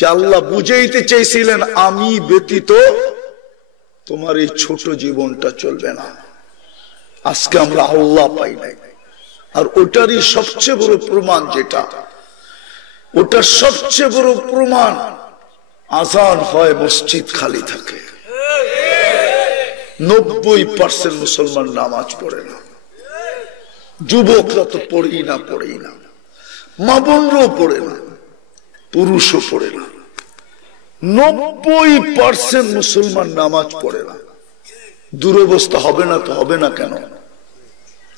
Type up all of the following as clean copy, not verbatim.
যে আল্লাহ বুঝাইতে চাইছিলেন আমি ব্যতীত তোমার এই ছোট জীবনটা চলবে না। আজকে আমরা আল্লাহ পাই নাই, আর ওটারই সবচেয়ে বড় প্রমাণ যেটা, ওটার সবচেয়ে বড় প্রমাণ আজান হয় মসজিদ খালি থাকে, 90% মুসলমান নামাজ পড়ে না, যুবকরা তো পড়েই না, মা বোনরাও পড়ে না, পুরুষও পড়ে না, 90% মুসলমান নামাজ পড়ে না। দুরবস্থা হবে না তো হবে না কেন?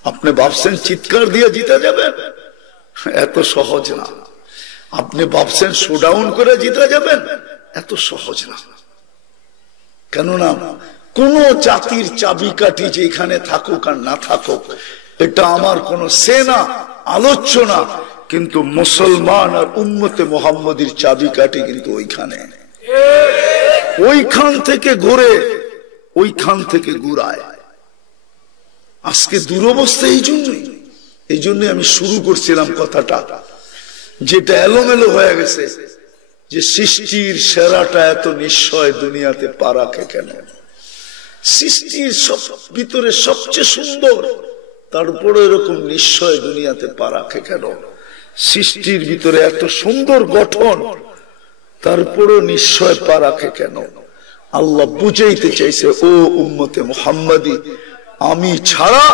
আপনি ভাবছেন চিৎকার দিয়ে জিতে যাবেন? এত সহজ না। আপনি ভাবছেন শোডাউন করে জিতে যাবেন? এত সহজ না। কেননা কোন জাতির চাবিকাঠি যেখানে থাকুক আর না থাকুক, এটা আমার কোন সেনা আলোচনা, কিন্তু মুসলমান আর উম্মতে মুহাম্মদীর চাবিকাঠি কিন্তু ওইখানে, ওইখান থেকে ঘুরে, ওইখান থেকে ঘুরায়। আজকে দুরবস্থা এই জন্যই আমি শুরু করছিলাম কথাটা, যেটা এলোমেলো হয়ে গেছে, যে সৃষ্টির সেরাটা এত নিশ্চয় দুনিয়াতে পা রাখে কেন? সৃষ্টির ভিতরে সবচেয়ে সুন্দর, তারপরে এরকম নিশ্চয় দুনিয়াতে পা রাখে কেন? সৃষ্টির ভিতরে এত সুন্দর গঠন, তারপরও নিশ্চয় পা রাখে কেন? আল্লাহ বুঝাইতে চাইছে, ও উম্মতে মুহাম্মাদি, আমি ছাড়া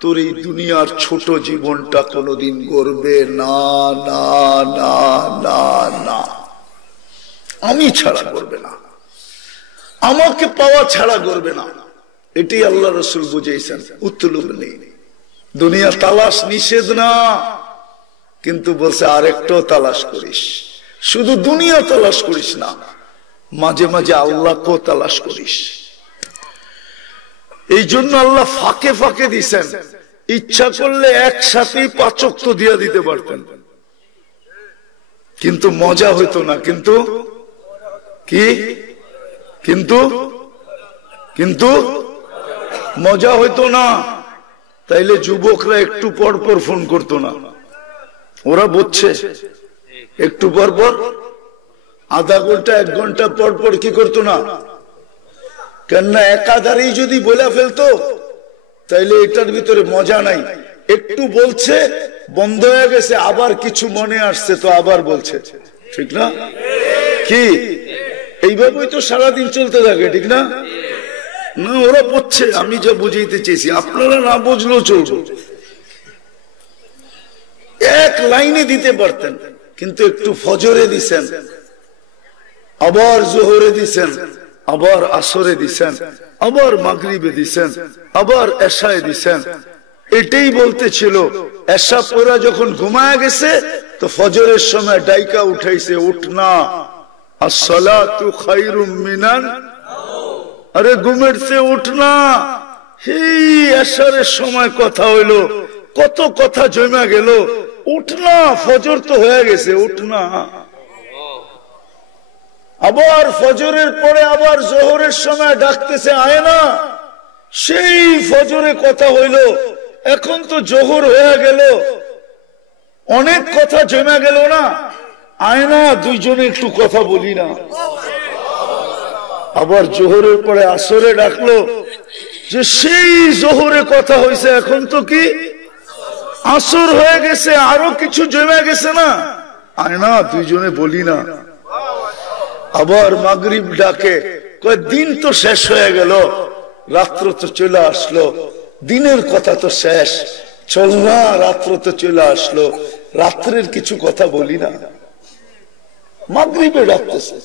তোর এই দুনিয়ার ছোট জীবনটা কোনোদিন গড়বে না, না না না না, আমি ছাড়া করবে না, আমাকে পাওয়া ছাড়া করবে না। এটি আল্লাহ রাসূল বুঝাইছেন। উতলুবনি, দুনিয়া তালাশ নিষেধ না, কিন্তু বলছে আরেকটাও তালাশ করিস। শুধু দুনিয়া তালাশ করিস না, মাঝে মাঝে আল্লাহকেও তালাশ করিস। এই জন্য আল্লাহ ফাঁকে ফাঁকে দিছেন, ইচ্ছা করলে একসাথেই 5 ওয়াক্ত দিয়া দিতে পারতেন, কিন্তু মজা হইতো না। কিন্তু কি? কিন্তু মজা হইতো না। তাইলে যুবকরা একটু পর পর ফোন করতো না? ওরা বুঝছে, একটু পর পর, আধা ঘন্টা 1 ঘন্টা পর পর কি করতো না? কেননা একাধারেই যদি বলে ফেলতো, তাইলে এটার ভিতরে মজা নাই। একটু বলছে, বন্ধ হয়ে গেছে, আবার কিছু মনে আসছে তো আবার বলছে, ঠিক না? কি এইভাবেই তো সারাদিন চলতে থাকে, ঠিক না? না, ওরা বুঝছে, আমি যা বুঝাইতে চেয়েছি, আপনারা না বুঝলেও চলবে। এক লাইনে দিতে পারতেন, কিন্তু একটু ফজরে দিছেন, আবার জোহরে দিছেন, আবার আসরে দিছেন, আবার মাগরিবে দিছেন, আবার এশায় দিছেন। এটাই বলতে ছিল। এশা পড়া যখন ঘুমায় গেছে, তো ফজরের সময় ডাইকা উঠাইছে, উঠনা আসসালাতু খায়রুম মিনান, আরে ঘুমের চেয়ে উঠনা। এই এশারের সময় কথা হইলো, কত কথা জমা গেল, উঠনা, ফজর তো হয়ে গেছে, উঠনা। আবার ফজরের পরে আবার জোহরের সময় ডাকতেছে, আয় না। সেই ফজরে কথা হইল, এখন তো জোহর হয়ে গেল, অনেক কথা জমা গেল না, আয় না, দুইজনে একটু কথা বলি না। আবার জোহরের পরে আসরে ডাকলো, যে সেই জোহরে কথা হয়েছে, এখন তো কি আসর হয়ে গেছে, আরো কিছু জমা গেছে না, আয় না, দুইজনে বলি না। আবার মাগরিব ডাকে, কয় দিন তো শেষ হয়ে গেল, রাত্র তো চলে আসলো, দিনের কথা তো শেষ, চল না, রাত্র তো চলে আসলো, রাত্রের কিছু কথা বলি না। মাগরিবে ডাকতেছে,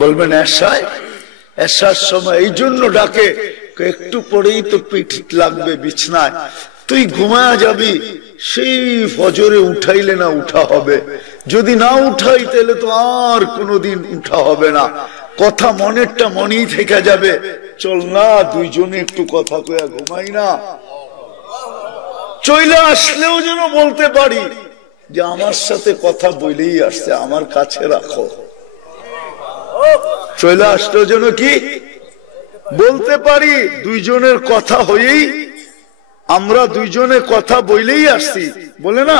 বলবেন এশায়, এশার সময় এই জন্য ডাকে, একটু পরেই তো পিঠ লাগবে বিছনায়, তুই ঘুমায়া যাবি, সেই ফজরে উঠাইলে না উঠা হবে, যদি না উঠাই তাহলে তো আর কোনোদিন উঠা হবে না, কথা মনেরটা মনেই থেকে যাবে, চল না, দুইজনে একটু কথা কয়া ঘুমাই না। চলে আসলেও যেন বলতে পারি যে আমার সাথে কথা বলেই আসছে, আমার কাছে রাখো। চলে আসলেও যেন কি বলতে পারি, দুইজনের কথা হয়েই, আমরা দুইজনে কথা বলেই আসছি, বলে না,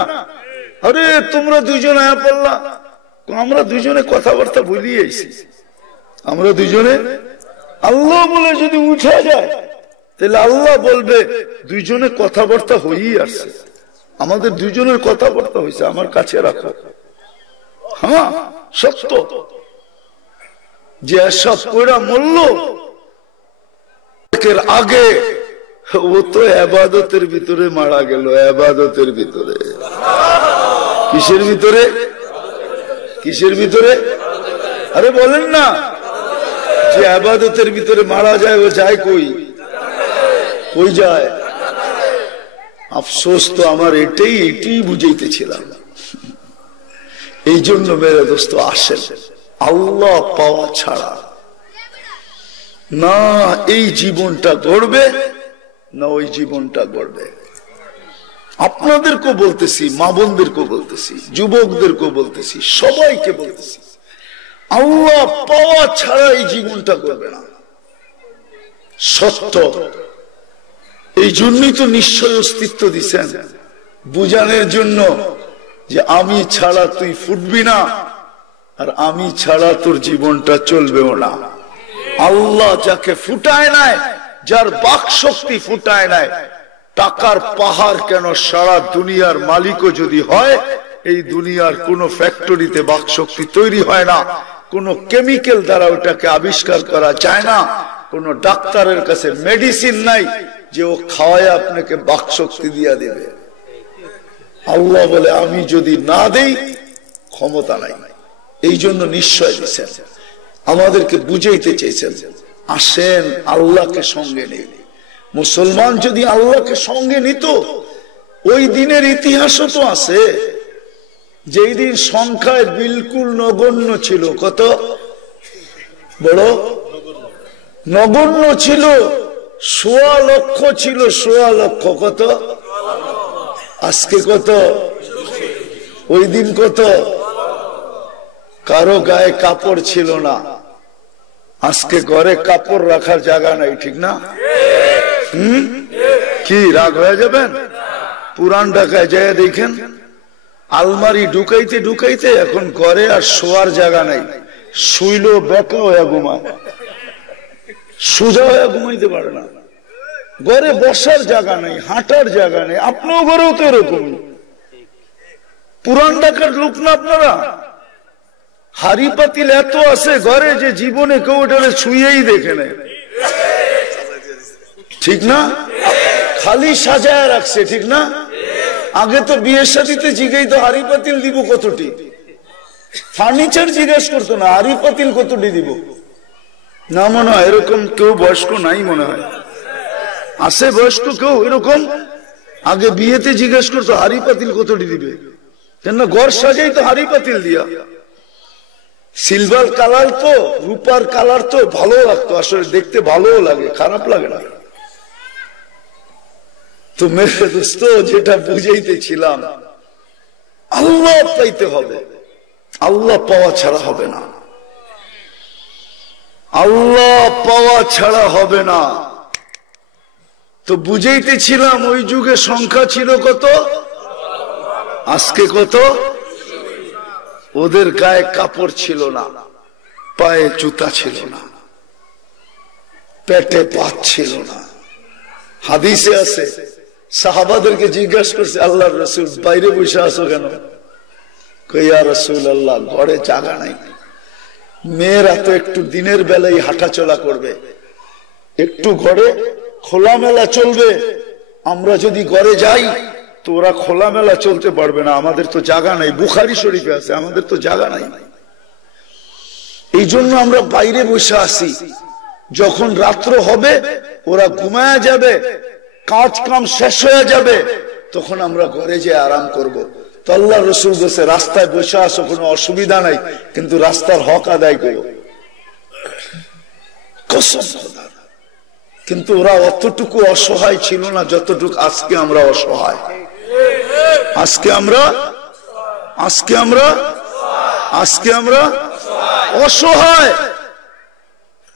আরে তোমরা দুইজন আয়া পড়লা, আমরা দুজনে কথাবার্তা বলিয়েছি, আমরা দুজনে আল্লাহ বলে যদি উঠে যায় তাহলে আল্লাহ বলবে দুইজনে কথাবার্তা হয়েই আসছে, আমাদের দুজনের কথাবার্তা হয়েছে, আমার কাছে রাখো। হ্যাঁ সত্য যে সব কইরা মরল আগে ও তো ইবাদতের ভিতরে মারা গেল, ইবাদতের ভিতরে। কিসের ভিতরে? কিসের ভিতরে? আরে বলেন না, যে ইবাদতের ভিতরে মারা যায় ও যায় কই? কই যায়? আফসোস তো আমার এটাই বুঝাইতেছিলাম। এই জন্য মেরে দোস্ত আসেন, আল্লাহ পাওয়া ছাড়া না এই জীবনটা গড়বে না ওই জীবনটা গড়বে। আপনাদেরকেও বলতেছি, মা বোনদেরকেও বলতেছি, যুবকদেরকেও বলতেছি, সবাইকে বলতেছি, আল্লাহ পাওয়া ছাড়া এই জীবনটা গড়বে না। সত্য। এই জন্যই তো নিশ্চয় অস্তিত্ব দিচ্ছেন, বুঝানোর জন্য যে আমি ছাড়া তুই ফুটবি না, আর আমি ছাড়া তোর জীবনটা চলবেও না। আল্লাহ যাকে ফুটায় নাই, যার বাক শক্তি ফুটায় নাই, টাকার পাহাড় কেন সারা দুনিয়ার মালিকও যদি হয়, এই দুনিয়ার কোন ফ্যাক্টরিতে বাক শক্তি তৈরি হয় না, কোন কেমিক্যাল দ্বারা ওটাকে আবিষ্কার করা যায় না, কোন ডাক্তারের কাছে মেডিসিন নাই যে ও খাওয়ায় আপনাকে বাক শক্তি দিয়া দেবে। আল্লাহ বলে আমি যদি না দেই ক্ষমতা নাই। এই জন্য নিশ্চয় দিচ্ছেন, আমাদেরকে বুঝাইতে চেয়েছেন আসেন আল্লাহকে সঙ্গে নেই। মুসলমান যদি আল্লাহকে সঙ্গে নিত, ওই দিনের ইতিহাসও তো আছে, যেই দিন সংখ্যায় বিলকুল নগণ্য ছিল। কত বড় নগণ্য ছিল? ১৬ লক্ষ ছিল, ১৬ লক্ষ। কত আজকে? কত ওই দিন? কত? কারো গায়ে কাপড় ছিল না, আজকে ঘরে কাপড় রাখার জায়গা নাই, ঠিক না? কি রাগ হয়ে যাবেন? পুরান ঢাকায় যায় দেখেন, আলমারি ঢুকাইতে ঢুকাইতে এখন ঘরে আর শোয়ার জায়গা নাই, শুইলো বেকা হয়ে ঘুমায়, সোজা হয়ে ঘুমাইতে পারে না, ঘরে বসার জায়গা নেই, হাঁটার জায়গা নেই। আপনার ঘরেও তো এরকম। পুরান ঢাকার লোক না আপনারা? হাড়ি পাতিল এত আছে ঘরে যে জীবনে কেউ ওটারে ছুঁয়েই দেখে নেয়, ঠিক না? খালি সাজায় রাখছে, ঠিক না? আগে তো বিয়ের সাথীতে জিজ্ঞাই তো হাড়ি পাতিল দিব কতটি, ফার্নিচার জিজ্ঞেস করতো না, হাড়ি পাতিল কতটি দিব। না মনে হয় এরকম কেউ বয়স্ক নাই, মনে হয় আছে বয়স্ক কেউ এরকম। আগে বিয়েতে জিজ্ঞেস করতো হাড়ি পাতিল কতটি দিবে, কেন ঘর সাজাই তো হাড়ি পাতিল দিয়া। সিলভার কালার তো, রূপার কালার তো ভালো লাগতো, আসলে দেখতে ভালো লাগে, খারাপ লাগে না। তো মেরে দোস্ত, যেটা বুঝাইতেছিলাম, আল্লাহ পাইতে হবে, আল্লাহ পাওয়া ছাড়া হবে না, আল্লাহ পাওয়া ছাড়া হবে না। তো বুঝাইতেছিলাম ওই যুগে সংখ্যা ছিল কত, আজকে কত? ওদের গায়ে কাপড় ছিল না, পায়ে জুতা ছিল না, পেটে ভাত ছিল না। হাদিসে আছে, সাহাবাদেরকে জিজ্ঞাসা করছে আল্লাহর রাসূল বাইরে বসে আছো কেন? কই ইয়া রাসূলুল্লাহ ঘরে জায়গা নাই, মেয়েরা তো একটু দিনের বেলায় হাঁটা চলা করবে, একটু ঘরে খোলামেলা চলবে, আমরা যদি ঘরে যাই তো ওরা খোলামেলা চলতে পারবে না, আমাদের তো জায়গা নাই। বুখারী শরীফে আছে, আমাদের তো জায়গা নাই। এই জন্য আমরা বাইরে বসে আসি, যখন রাত্র হবে ওরা ঘুমায়া যাবে, কাজ কাম শেষ হয়ে যাবে, তখন আমরা ঘরে যেয়ে আরাম করব। তো আল্লাহ রাসূল বলেছে রাস্তায় বসে আসো, কোনো অসুবিধা নাই, কিন্তু রাস্তার হক আদায় করো। কসম খোদার। কিন্তু ওরা অতটুকু অসহায় ছিল না যতটুকু আজকে আমরা অসহায়। আজকে আমরা অসহায়,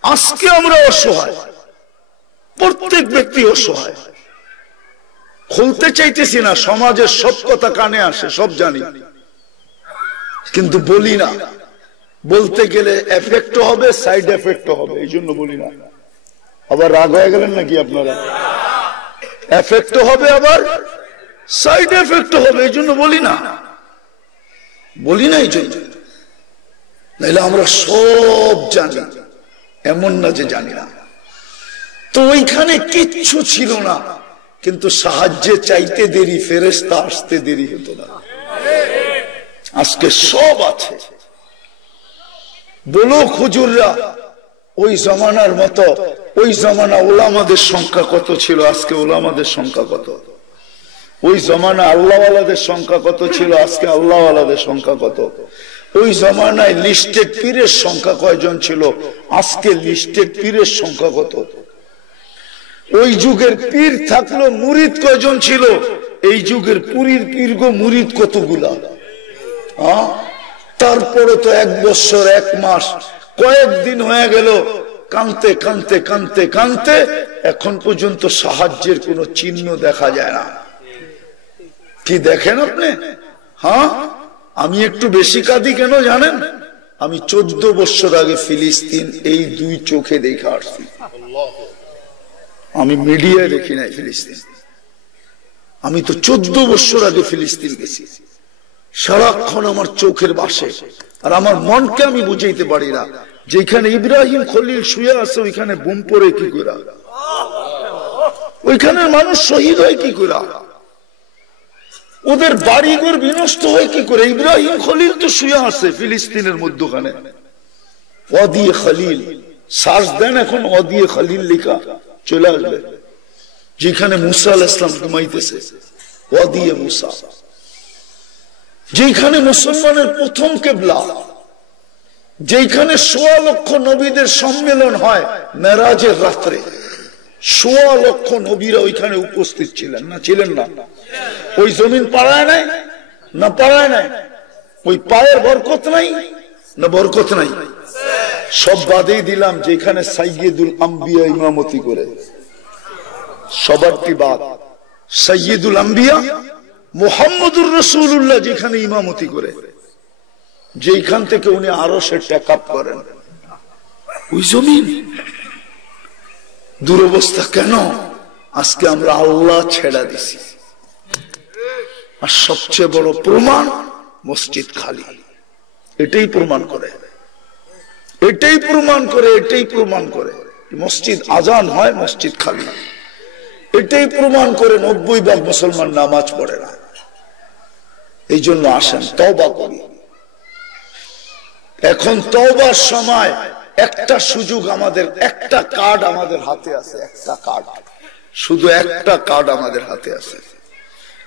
আজকে আমরা অসহায়, প্রত্যেক ব্যক্তি অসহায়। খুলতে চাইতেছি না, সমাজের সব কথা কানে আসে, সব জানি, কিন্তু বলি না। বলতে গেলে এফেক্ট হবে, সাইড এফেক্ট হবে, এই জন্য বলি না। আবার রাগ হয়ে গেলেন নাকি আপনারা? এফেক্ট হবে আবার সাইড এফেক্ট হবে, এই জন্য বলি না। বলি না এই জন্য, নাহলে আমরা সব জানি, এমন না যে জানি না। তো ওইখানে কিচ্ছু ছিল না, কিন্তু সাহায্যে চাইতে দেরি, ফেরেশতা আসতে দেরি হতো না। আজকে সব আছে। বলো হুজুররা, ওই জমানার মতো, ওই জমানা ওলামাদের সংখ্যা কত ছিল, আজকে ওলামাদের সংখ্যা কত? ওই জমানা আল্লাহওয়ালাদের সংখ্যা কত ছিল, আজকে আল্লাহওয়ালাদের সংখ্যা কত? ওই জমানায় লিস্টেড পীরের সংখ্যা কয়জন ছিল, আজকে লিস্টেড পীরের সংখ্যা কত? ওই যুগের পীর থাকলো, মুরিদ কয়জন ছিল, এই যুগের পুরীর পীর গো মুরিদ কতগুলা? তারপরে তো 1 বছর 1 মাস কয়েকদিন হয়ে গেল, কানতে কানতে কানতে কানতে এখন পর্যন্ত সাহায্যের কোনো চিহ্ন দেখা যায় না। কি দেখেন আপনি? হ্যাঁ, আমি একটু বেশি কাঁদি কেন জানেন? আমি 14 বছর আগে ফিলিস্তিন এই 2 চোখে দেখে আসছি। আমি মিডিয়ায় দেখি নাই ফিলিস্তিন। আমি তো 14 বছর আগে ফিলিস্তিন গেছি। সারাক্ষণ আমার চোখের বাসে, আর আমার মনকে আমি বুঝাইতে পারি না, যেখানে ইব্রাহিম খলিল শুয়ে আছে ওইখানে বোম পড়ে কি করে, ওইখানে মানুষ শহীদ হয় কি করে, ওদের বাড়িঘর বিনষ্ট হয় কি করে? ইব্রাহিম খলিল তো শুয়ে আছে ফিলিস্তিনের মধ্যখানে। ওয়াদিয়ে খলিল সার্চ দেন এখন, ওয়াদিয়ে খলিল লেখা চলে আসবে। যেখানে মুসা আলাইহিস সালাম ঘুমাইতেছে, ওয়াদিয়ে মুসা। যেখানে মুসলমানের প্রথম কিবলা, যেখানে 1.25 লক্ষ নবীদের সম্মেলন হয় মেরাজের রাত্রে, 1.25 লক্ষ নবীরা ওইখানে উপস্থিত ছিলেন না? ছিলেন না? ওই জমিন পাড়ায় নাই না? পাড়ায় নাই? ওই পায়ের বরকত নাই না? বরকত নাই? সব বাদেই দিলাম, যেখানে সাইয়্যিদুল আম্বিয়া ইমামতি করে, সবার কি বাদ, সাইয়্যিদুল আম্বিয়া মুহাম্মদুর রাসূলুল্লাহ যেখানে ইমামতি করে, যেখান থেকে উনি আরশে টেকআপ করেন, ওই জমিন। দুরবস্থা কেন? আজকে আমরা আল্লাহ ছেড়া দিছি। আর সবচেয়ে বড় প্রমাণ, মসজিদ খালি। এটাই প্রমাণ করে, এটাই প্রমাণ করে, এটাই প্রমাণ করে। মসজিদ আজান হয়, মসজিদ খালি। এটাই প্রমাণ করে 90% মুসলমান নামাজ পড়ে না। এই জন্য আসেন তওবা করি। এখন তওবার সময় একটা সুযোগ আমাদের, একটা কার্ড আমাদের হাতে আছে, একটা কার্ড, শুধু একটা কার্ড আমাদের হাতে আছে।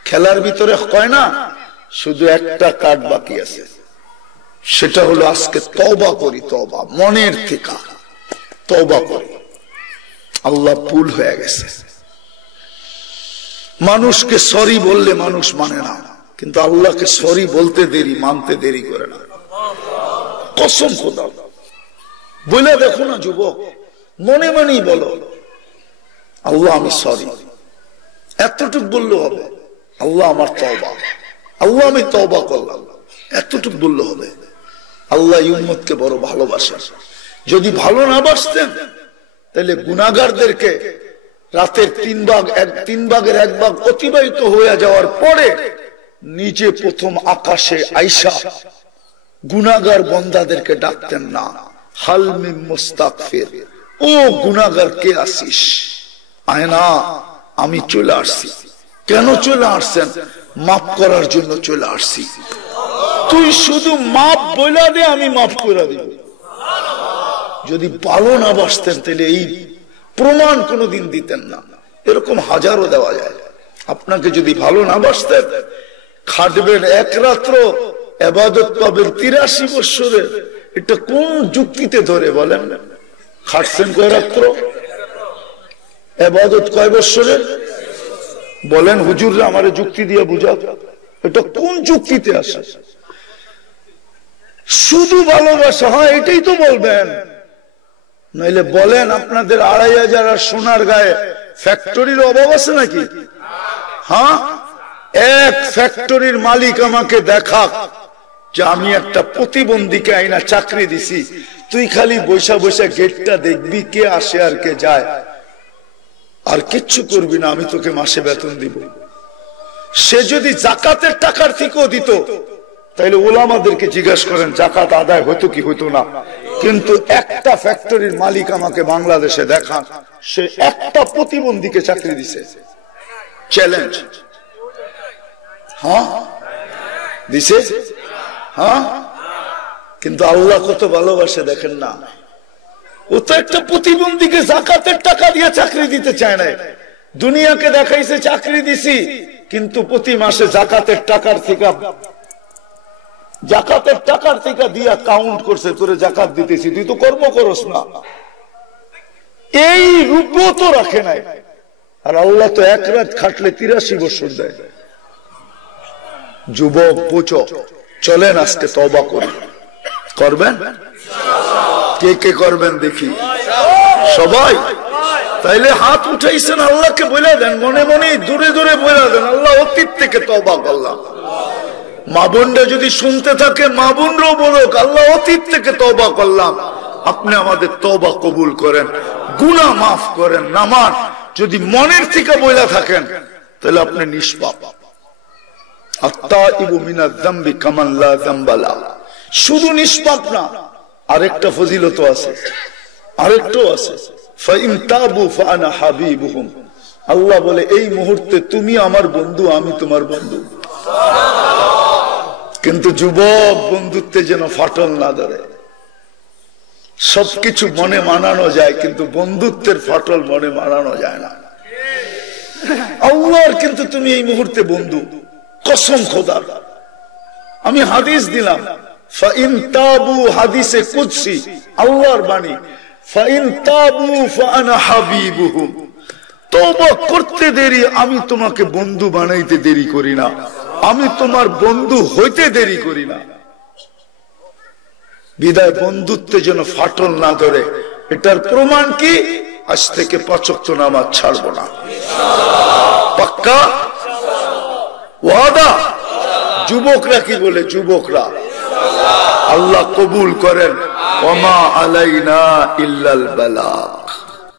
খেলার ভিতরে কয় না, শুধু একটা কার্ড বাকি আছে, সেটা হলো আজকে তওবা করি। তওবা মনের থেকে তওবা করি। আল্লাহ ভুল হয়ে গেছে। মানুষকে সরি বললে মানুষ মানে না, কিন্তু আল্লাহকে সরি বলতে দেরি, মানতে দেরি করে না। কসম খোদা, বলে দেখো না যুবক, মনে মনেই বলো, আল্লাহ আমি সরি, এতটুকু বললে হবে। আল্লাহ আমার তওবা, আল্লাহ আমি তওবা করলাম, এতটুকু বললে হবে। আল্লাহ উম্মতকে বড় ভালোবাসেন। যদি ভালো না বাসতেন তাহলে গুনাহগারদেরকে রাতের 3 ভাগের 1 ভাগ অতিবাহিত হয়ে যাওয়ার পরে নিজে প্রথম আকাশে আইসা গুনাহগার বান্দাদেরকে ডাকতেন না, হাল মিন মুস্তাগফির, ও গুনাহগার কে আসিস, আয় না, আমি চলে আসছি। কেন চলে আসছেন? মাফ করার জন্য চলে আসছি। তুই শুধু মাফ বইলা দে, আমি মাফ করে দিব। যদি ভালো না বাসতেন তাহলে এই প্রমাণ কোনদিন দিতেন না। এরকম হাজারো দেওয়া যায়। আপনাকে যদি ভালো না বাসতেন, খাটবেন 1 রাত্র, ইবাদত পাবেন 83 বছরের। এটা কোন যুক্তিতে ধরে বলেন? খাটছেন কয় রাত্র, ইবাদত কয় বছরের? বলেন হুজুররা আমারে যুক্তি দিয়ে বুঝাও, এটা কোন যুক্তিতে আসে? শুধু ভালোবাসা হয়, এটাই তো বলবেন। নইলে বলেন আপনাদের 2500 আর সোনার গায়ে ফ্যাক্টরির অভাব আছে নাকি? হ্যাঁ, এক ফ্যাক্টরির মালিক আমাকে দেখাক যে আমি একটা প্রতিবন্ধীকে আইনা চাকরি দিছি, তুই খালি বৈশা বৈশা গেটটা দেখবি কে আসে আর কে যায়, আর কিচ্ছু করবি না, আমি তোকে মাসে বেতন দিব। সে যদি জাকাতের টাকার থেকেও দিত, তাইলে ওলামাদেরকে জিজ্ঞাসা করেন জাকাত আদায় হইতো কি হইতো না। কিন্তু একটা ফ্যাক্টরির মালিক আমাকে বাংলাদেশে দেখান, সে একটা প্রতিবন্ধীকে চাকরি দিছে। চ্যালেঞ্জ। হ্যাঁ দিছে, হ্যাঁ। কিন্তু আল্লাহ কত ভালোবাসে দেখেন না, ও তো একটা প্রতিবন্ধীকে জাকাতের টাকা দিয়ে চাকরি দিতে চায় না। দুনিয়াকে দেখাইছে চাকরি দিছি, কিন্তু প্রতি মাসে জাকাতের টাকার থেকে দিয়া কাউন্ট করছে, তোরে জাকাত দিতেছি, তুই তো কর্ম করস না। এই রূপও তো রাখে নাই। আর আল্লাহ তো এক রাত খাটলে 83 বছর দেয়। যুবক বুঝো, চলেন আজকে তওবা করি। করবেন? কে কে করবেন দেখি? সবাই? তাইলে হাত উঠাইছেন, আল্লাহকে বলে দেন, মনে মনে দূরে দূরে বলে দেন, আল্লাহ অতীত থেকে তওবা করলাম। মা বোনরা যদি শুনতে থাকে, মা বোনরাও বলুক, আল্লাহ অতীত থেকে তওবা করলাম, আপনি আমাদের তওবা কবুল করেন, গুনাহ মাফ করেন। নামাজ যদি মনের থেকে বইলা থাকেন, তাহলে আপনি নিষ্পাপ। আত-তাইবু মিনাজ যামবি কামান লা যামবা লা। শুধু নিষ্পাপ না, আরেকটা ফজিলত আছে, আরেকটাও আছে। ফাইন তাবু ফাআনা হাবিবুহুম। আল্লাহ বলে এই মুহূর্তে তুমি আমার বন্ধু, আমি তোমার বন্ধু। কিন্তু যুবক, বন্ধুত্বে যেন ফাটল না ধরে। সবকিছু মনে মানানো যায়, কিন্তু বন্ধুত্বের ফাটল মনে মানানো যায় না। আল্লাহর কিন্তু তুমি এই মুহূর্তে বন্ধু, কসম খোদার। আমি হাদিস দিলাম, ফাইন তাবু, হাদিসে কুদসি, আল্লাহর বাণী, ফাইন তাবু ফাআনা হাবিবুহুম। তওবা করতে দেরি, আমি তোমাকে বন্ধু বানাইতে দেরি করি না, আমি তোমার বন্ধু হইতে দেরি করি না। বিদায় বন্ধুত্বে যেন ফাটল না ধরে। এটার প্রমাণ কি? আজ থেকে 5 ওয়াক্ত নামাজ ছাড়বো না। পাক্কা ওয়াদা? যুবকরা কি বলে? যুবকরা আল্লাহ কবুল করেন। ওমা আলাইনা ইল্লাল বালা।